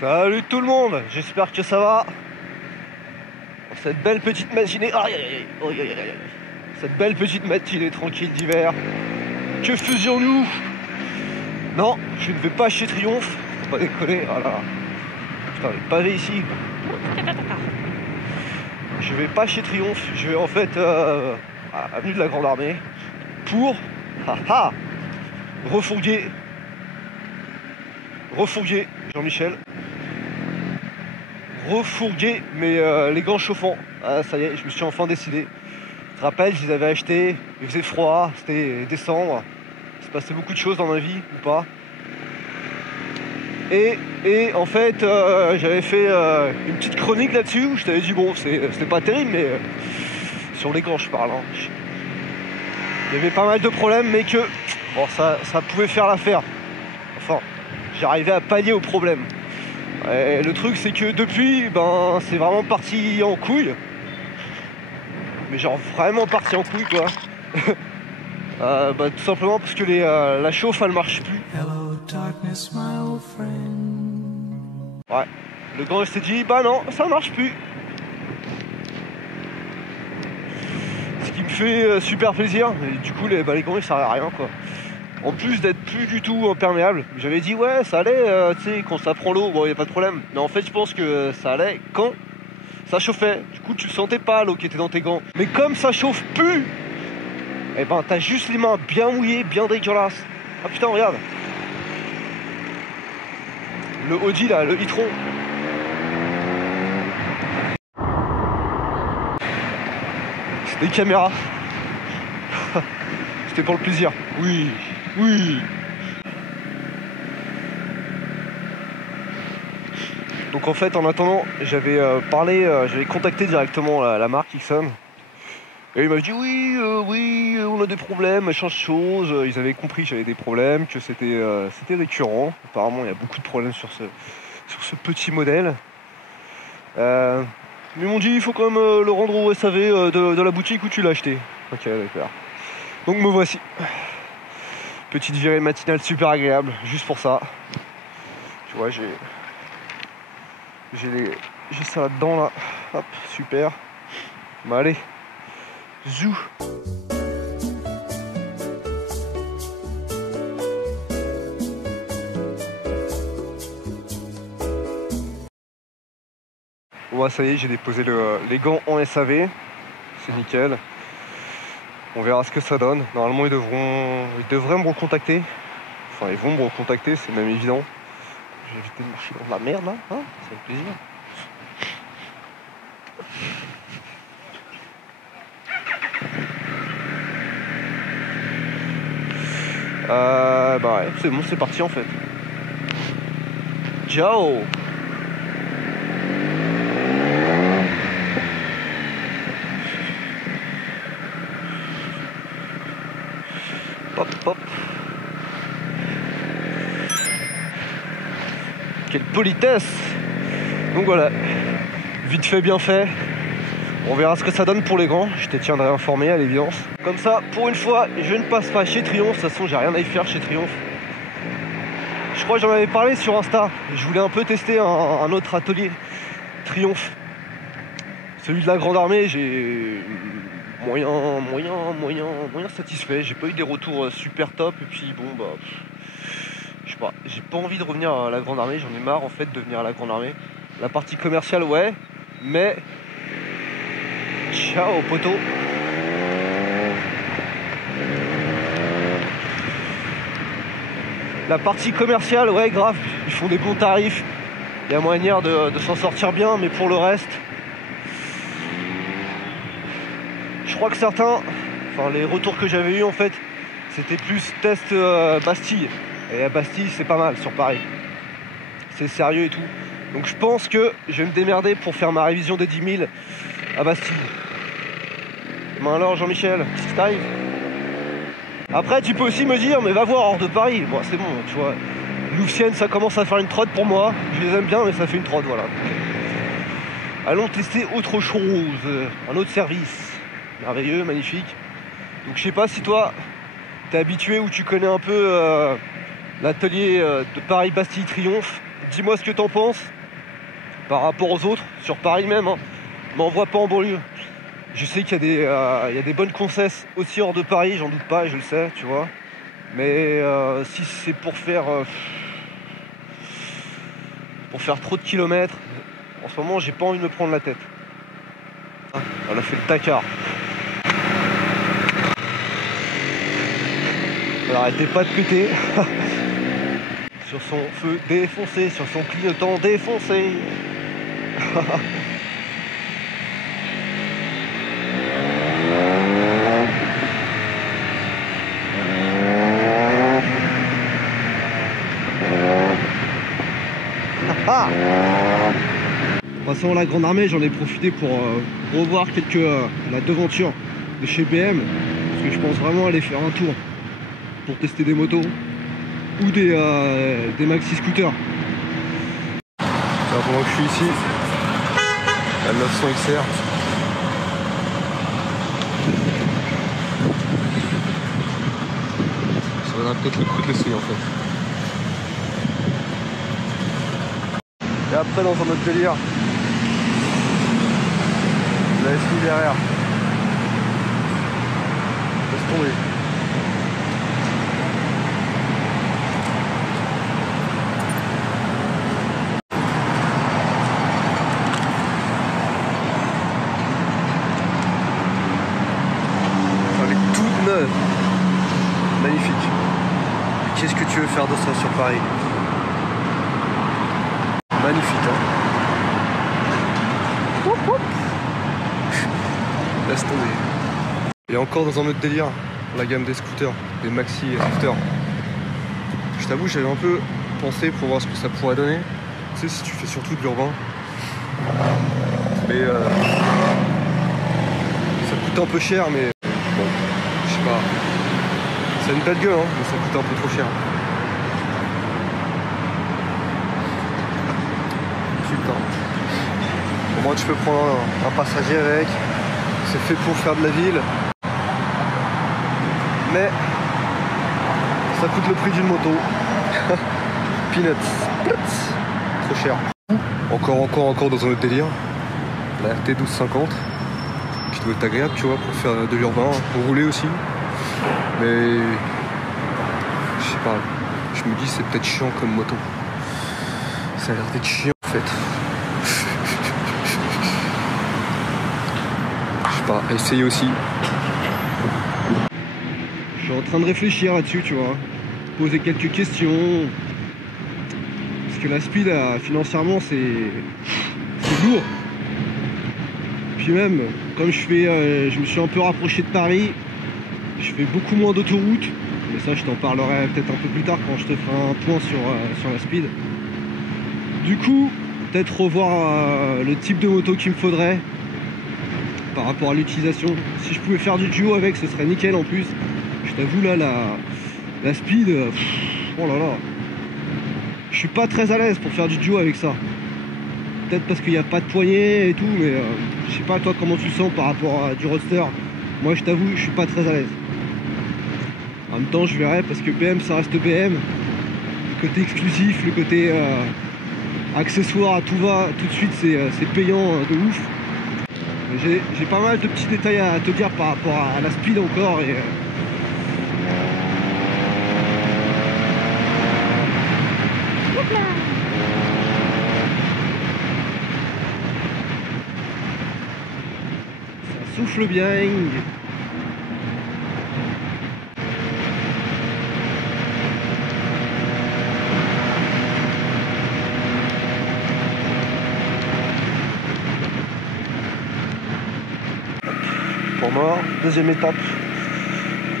Salut tout le monde, j'espère que ça va. Cette belle petite matinée, cette belle petite matinée tranquille d'hiver. Que faisions-nous? Non, je ne vais pas chez Triomphe, faut pas déconner. Oh là là. Putain, le pavé ici. Je vais pas chez Triomphe, je vais en fait à Avenue de la Grande Armée pour refourguer Jean-Michel. Refourguer les gants chauffants. Ah, ça y est, je me suis enfin décidé. Je te rappelle, je les avais achetés, il faisait froid, c'était décembre. Il se passait beaucoup de choses dans ma vie, ou pas. Et en fait, j'avais fait une petite chronique là-dessus où je t'avais dit, bon, c'était pas terrible, mais sur les gants, je parle. Hein. Il y avait pas mal de problèmes, mais que bon, ça pouvait faire l'affaire. Enfin, j'arrivais à pallier au problème. Et le truc, c'est que depuis, ben, c'est vraiment parti en couille. Mais genre vraiment parti en couille, quoi. Bah, tout simplement parce que la chauffe, elle marche plus. Ouais, le grand s'est dit, bah non, ça marche plus. Ce qui me fait super plaisir. Et du coup, les gants, ils servent à rien, quoi. En plus d'être plus du tout imperméable, j'avais dit ouais ça allait, tu sais, quand ça prend l'eau, bon y a pas de problème. Mais en fait je pense que ça allait quand ça chauffait. Du coup tu sentais pas l'eau qui était dans tes gants. Mais comme ça chauffe plus, et ben t'as juste les mains bien mouillées, bien dégueulasses. Ah putain regarde. Le Audi là, le e-tron. C'était des caméras. C'était pour le plaisir. Oui. Oui. Donc en fait en attendant j'avais j'avais contacté directement la marque Ixon. Et il m'a dit oui, on a des problèmes, machin chose. Ils avaient compris que j'avais des problèmes, que c'était récurrent. Apparemment il y a beaucoup de problèmes sur ce petit modèle. Mais ils m'ont dit il faut quand même le rendre au SAV de la boutique où tu l'as acheté. Ok d'accord. Donc me voici. Petite virée matinale super agréable, juste pour ça. Tu vois, j'ai ça là-dedans là. Hop, super. Bah allez. Zou. Ouais, ça y est, j'ai déposé les gants en SAV. C'est nickel. On verra ce que ça donne. Normalement, ils devraient me recontacter. Enfin, ils vont me recontacter, c'est même évident. J'ai évité de marcher dans de la merde, là. Hein, ça fait plaisir. Bah ouais, c'est bon, c'est parti, en fait. Ciao. Hop, hop. Quelle politesse. Donc voilà, vite fait, bien fait. On verra ce que ça donne pour les gants. Je te tiendrai informé à l'évidence. Comme ça, pour une fois, je ne passe pas chez Triomphe. De toute façon, j'ai rien à y faire chez Triomphe. Je crois que j'en avais parlé sur Insta. Je voulais un peu tester un autre atelier Triomphe. Celui de la Grande Armée, j'ai moyen satisfait. J'ai pas eu des retours super top. Et puis bon bah je sais pas, j'ai pas envie de revenir à la Grande Armée. J'en ai marre en fait de venir à la Grande Armée. La partie commerciale ouais, mais ciao poteau. La partie commerciale ouais grave, ils font des bons tarifs. Il y a moyen de s'en sortir bien, mais pour le reste, je crois que certains, enfin les retours que j'avais eu en fait, c'était plus test Bastille. Et à Bastille c'est pas mal sur Paris. C'est sérieux et tout. Donc je pense que je vais me démerder pour faire ma révision des 10 000 à Bastille. Mais alors Jean-Michel, qu'est-ce qui t'arrive? Après tu peux aussi me dire mais va voir hors de Paris. Bon c'est bon, tu vois. Louvciennes ça commence à faire une trotte pour moi. Je les aime bien mais ça fait une trotte, voilà. Allons tester autre chose, un autre service. Merveilleux, magnifique. Donc je sais pas si toi t'es habitué ou tu connais un peu l'atelier de Paris-Bastille-Triomphe. Dis-moi ce que t'en penses par rapport aux autres, sur Paris même, hein. M'envoie pas en banlieue. Je sais qu'il y a des bonnes concesses aussi hors de Paris, j'en doute pas, je le sais, tu vois. Mais si c'est pour faire trop de kilomètres, en ce moment j'ai pas envie de me prendre la tête. Elle a fait le tacard. Elle arrêtait pas de péter. Sur son feu défoncé, sur son clignotant défoncé. Ah, passant la Grande Armée, j'en ai profité pour revoir la devanture de chez BM, parce que je pense vraiment aller faire un tour pour tester des motos ou des maxi scooters. Alors, pendant que je suis ici, la 900 XR. Ça vaudra peut-être le coup de l'essayer en fait. Et après, dans un autre délire, la SI derrière. Laisse tomber. Elle est toute neuve. Magnifique. Qu'est-ce que tu veux faire de ça sur Paris? Magnifique, hein. Laisse tomber. Et encore dans un autre délire, la gamme des scooters, des maxi scooters. Je t'avoue, j'avais un peu pensé pour voir ce que ça pourrait donner. Tu sais, si tu fais surtout de l'urbain. Mais ça coûte un peu cher, mais bon, je sais pas. Ça a une belle gueule, hein, mais ça coûte un peu trop cher. Putain. Au moins tu peux prendre un passager avec. C'est fait pour faire de la ville. Mais ça coûte le prix d'une moto. Peanuts. Trop cher. Encore dans un autre délire. La RT 1250. Qui doit être agréable, tu vois, pour faire de l'urbain, pour rouler aussi. Mais je sais pas. Je me dis c'est peut-être chiant comme moto. Ça a l'air d'être chiant en fait. Je sais pas, essayer aussi. Je suis en train de réfléchir là-dessus, tu vois. Poser quelques questions. Parce que la speed, financièrement, c'est lourd. Puis même, comme je me suis un peu rapproché de Paris, je fais beaucoup moins d'autoroute. Mais ça, je t'en parlerai peut-être un peu plus tard quand je te ferai un point sur la speed. Du coup, peut-être revoir le type de moto qu'il me faudrait par rapport à l'utilisation. Si je pouvais faire du duo avec, ce serait nickel en plus. Je t'avoue là, la speed, oh là là, je suis pas très à l'aise pour faire du duo avec ça. Peut-être parce qu'il n'y a pas de poignée et tout, mais je sais pas toi comment tu sens par rapport à du roadster. Moi je t'avoue, je suis pas très à l'aise. En même temps je verrai parce que BM ça reste BM. Le côté exclusif, le côté accessoire à tout va, tout de suite c'est payant de ouf. J'ai pas mal de petits détails à te dire par rapport à la speed encore et ça souffle bien. Pour mort, deuxième étape.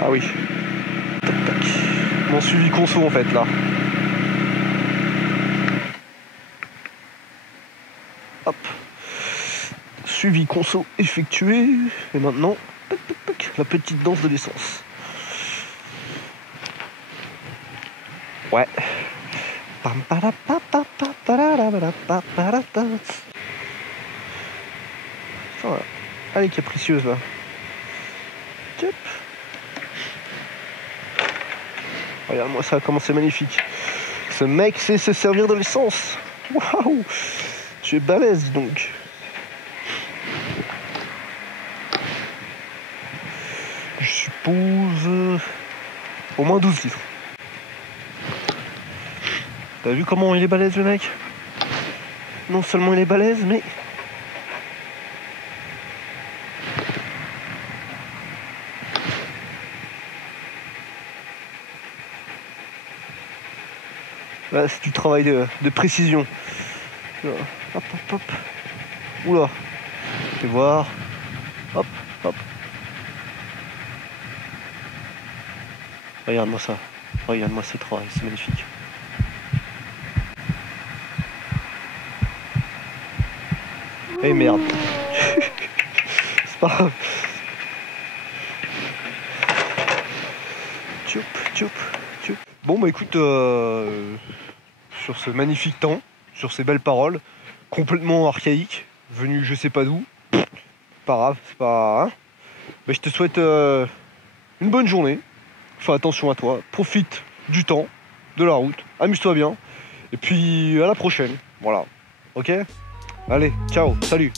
Ah oui. Tac, tac. Mon suivi conso en fait là. Hop. Suivi conso effectué. Et maintenant, tac, tac, tac, la petite danse de l'essence. Ouais. Oh, elle est capricieuse là. Hop. Regarde-moi ça, comment c'est magnifique. Ce mec sait se servir de l'essence. Waouh! Tu es balèze donc. Je suppose au moins 12 litres. T'as vu comment il est balèze le mec? Non seulement il est balèze, mais... Là, c'est du travail de précision. Hop, hop, hop. Oula. Fais voir. Hop, hop. Regarde-moi ça. Regarde-moi ce travail, c'est magnifique. Eh merde. C'est pas grave. Tchoup, tchoup, tchoup. Bon bah écoute, sur ce magnifique temps, sur ces belles paroles, complètement archaïques, venues je sais pas d'où, pas grave, c'est pas... Hein, mais je te souhaite une bonne journée, fais attention à toi, profite du temps, de la route, amuse-toi bien, et puis à la prochaine, voilà, ok? Allez, ciao, salut.